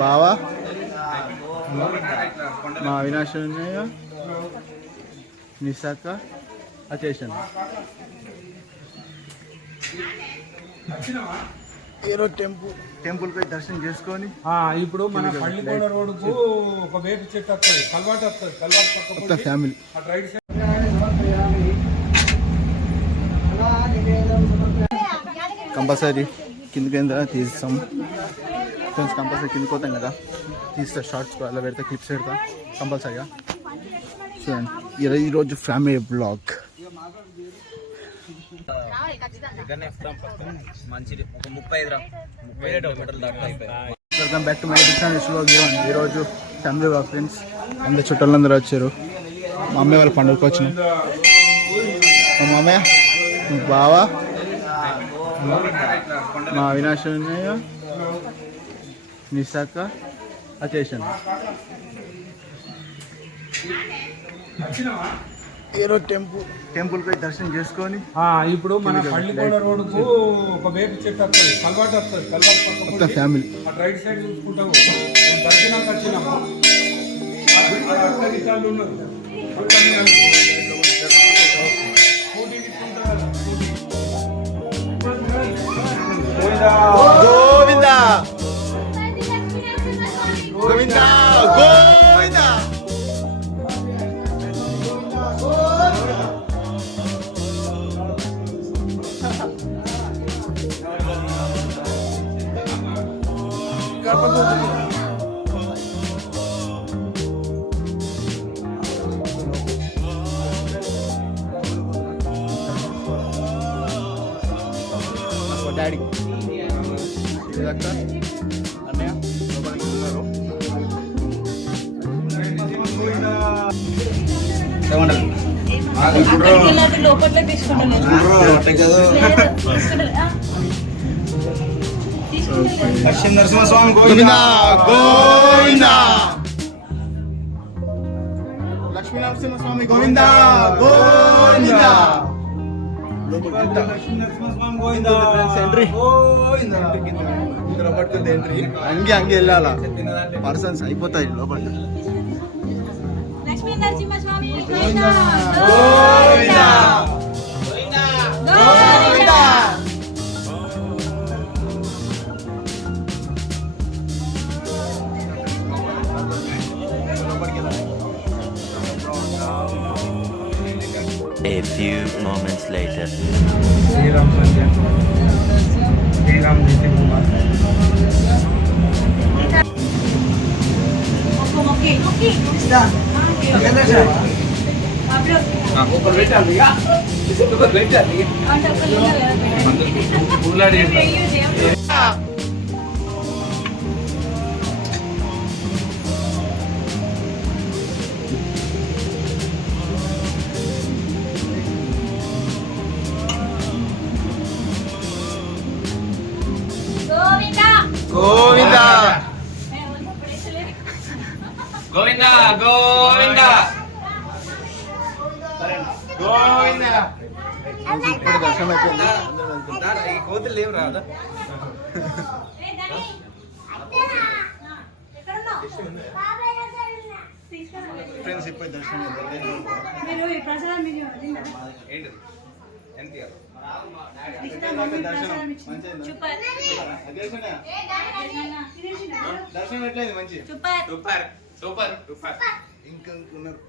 బావా మా అవినాష్ నిశాఖ అకేషన్ ఏరో టెంపుల్ పోయి దర్శనం చేసుకొని ఇప్పుడు మన పల్లికొండ రోడ్డుకు ఒక వేప చెట్టు వస్తుంది, కల్వాటు వస్తుంది, కల్వాటు పక్క ఫ్యామిలీ రైట్ సైడ్ కంపల్సరీ కిందకి తీస్తాం ఫ్రెండ్స్. కంపల్సరీ కిందకి పోతాం కదా, తీస్తా షార్ట్స్ అలా పెడతా, క్లిప్స్ పెడతా కంపల్సరీగా. చూడండి ఈరోజు family blog. Welcome back to my channel. ఈరోజు ఫ్యామిలీ బ్లాగ్ ఫ్రెండ్స్. అందరు చుట్టాలందరూ వచ్చారు. మా అమ్మాయి వాళ్ళ పండుగకి వచ్చినాం. మా మామయ్య, బావా, మా అవినాష్ నిశాఖ అకేషన్ ఏరో టెంపుల్ పోయి దర్శనం చేసుకొని ఇప్పుడు మన పల్లికొండ రోడ్డుకు ఒక వేప చెట్టు వస్తుంది, కల్వాటు వస్తుంది, కల్వాటు పక్క ఫ్యామిలీ రైట్ సైడ్ చూసుకుంటాము. దర్శనానికి వచ్చినాము. గోవిందా గోవిందా గోవిందా. డాడీ అన్నయ్య లోపల తీసుకుంటాను. నరసింహస్వామి గోవిందా గోవిందా. లక్ష్మీ నరసింహస్వామి గోవిందా గోవిందా. అంగే వెళ్ళాలా, పర్సన్స్ అయిపోతాయి లోపల. Lakshmi Narasimhaswamy Govinda Govinda. A few moments later. Sriram సంధ్య, శ్రీరామ్ నితిన్ కుమార్. గోవిందా గోవిందా గోవిందా గోవిందా. ఇప్పుడు దర్శనం అయిపోయింది. ఈ కోతులు లేవు రాదా? ఫ్రెండ్స్ ఇప్పుడు దర్శనం దర్శనం ఎట్లయింది? మంచి సూపర్ సూపర్ సూపర్. ఇంకున్నారు.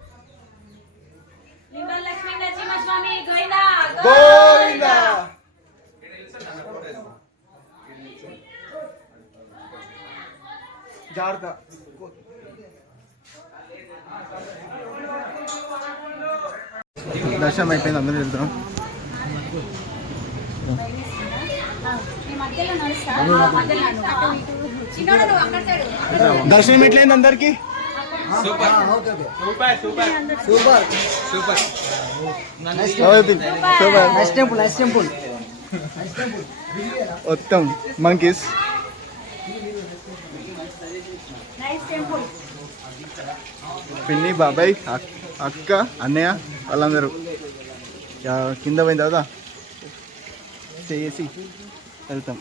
లక్ష్మీ నరసింహస్వామి గోవిందా గోవిందా. జాగ్రత్త. దర్శనం అయిపోయింది, అందరూ వెళ్తున్నాం. దర్శనం ఎట్లయింది అందరికి? Super super super super super. మొత్తం మంకీస్. పిన్ని, బాబాయ్, అక్క, అన్నయ్య వాళ్ళందరూ కింద పోయిన తర్వాత చేసి వెళ్తాం.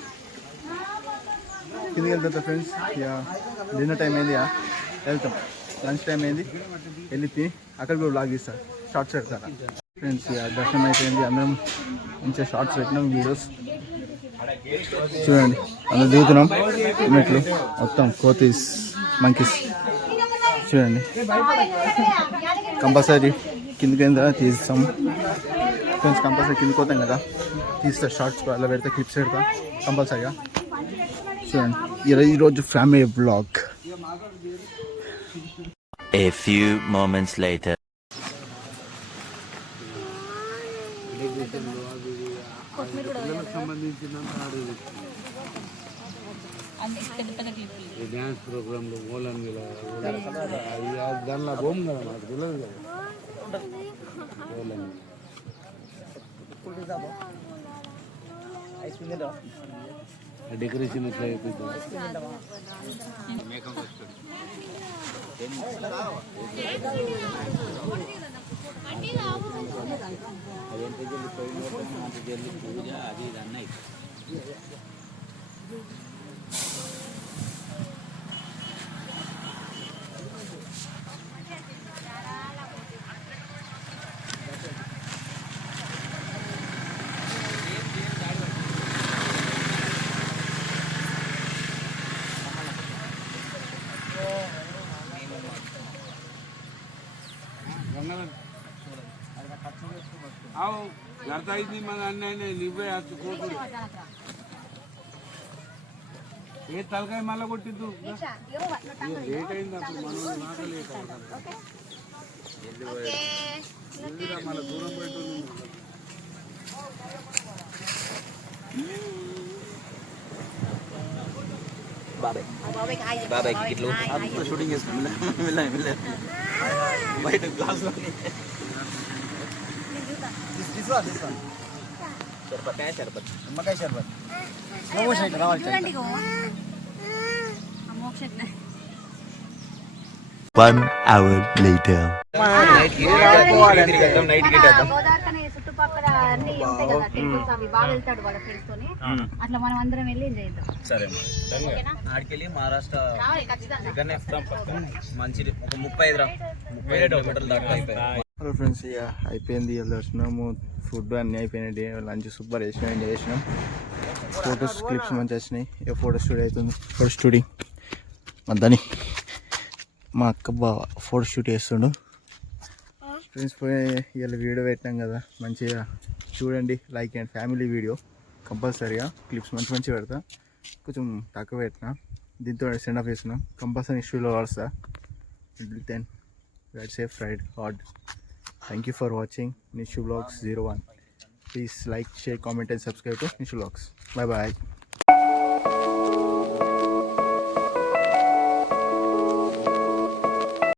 కిందకి వెళ్తా ఫ్రెండ్స్. ఇక డిన్నర్ టైం అయింది, వెళ్తాం. లంచ్ టైం అయింది, వెళ్ళి తిని అక్కడ కూడా బ్లాగ్ తీస్తారు, షార్ట్స్ పెడతారా ఫ్రెండ్స్. ఇక దర్శనం అయిపోయింది, అందరం మంచిగా షార్ట్స్ పెట్టినాం, వీడియోస్ చూడండి. అందరం దిగుతున్నాం మెట్లు, మొత్తం కోతీస్ మంకీస్ చూడండి. కంపల్సరీ కిందకి తీస్తాం ఫ్రెండ్స్, కంపల్సరీ కిందకి పోతాం కదా, తీస్తా షార్ట్స్ అలా పెడతా, క్లిప్స్ పెడతా కంపల్సరీగా చూడండి. ఈరోజు family blog. A few moments later. Dance ప్రోగ్రాంలో ఓలన్ దానిలో బోమ్ కదా మనకు తెలియదు కదా. డెకరేషన్ ఎట్లా అయిపోతుంది. అవు గత అయింది మన అన్నయ్య నువ్వే కూతురు ఏ తలకాయ మళ్ళా కొట్టిద్దు. లేట్ అయింది అప్పుడు మనం నాక లేట్ అయిందిరా, మళ్ళీ దూరం పెట్టి బాబాయ్ ఇట్లు షూటింగ్ చేసుకున్నాం బయట గ్లాస్ షర్బత్ నిమ్మకాయ షర్బత్ రావాలి. 1 hour later. చుట్టుపక్కల అన్ని ఉంటాయి కదా టెంపుల్స్, అవి బాగా వెళ్తాడు వాళ్ళ ఫ్రెండ్స్ తోని. అట్లా మనం అందరం వెళ్ళి ఎంజాయ్ చేద్దాం. సరే ఆడికెళ్ళి మహారాష్ట్ర దగ్గరనే మంచి ఒక 35 కిలోమీటర్లు దాకా అయిపోయాయి. హలో ఫ్రెండ్స్, ఇక అయిపోయింది, దర్శనము, ఫుడ్ అన్నీ అయిపోయినాయి, లంచ్ సూపర్ చేసినాం, ఎంజాయ్ చేసినాం. ఫొటోస్ క్లిప్స్ మంచిగా వచ్చినాయి. ఏ ఫోటో స్టూడియో అవుతుంది, ఫోటో స్టూడియో మద్దని మా అక్క బావ ఫోటో షూట్ చేస్తుండు ఫ్రెండ్స్. పోయి ఇలా వీడియో పెట్టినాం కదా, మంచిగా చూడండి, లైక్ అండ్ ఫ్యామిలీ వీడియో కంపల్సరీగా. క్లిప్స్ మంచి పెడతా, కొంచెం తక్కువ పెట్టినా, దీంతో సెండ్ ఆఫ్ చేస్తున్నాం. కంపల్సరీ ఇష్యూలో వస్తా. Then that's a fried hard. Thank you for watching Nishu Vlogs 01. Please like, share, comment and subscribe to Nishu Vlogs. Bye bye.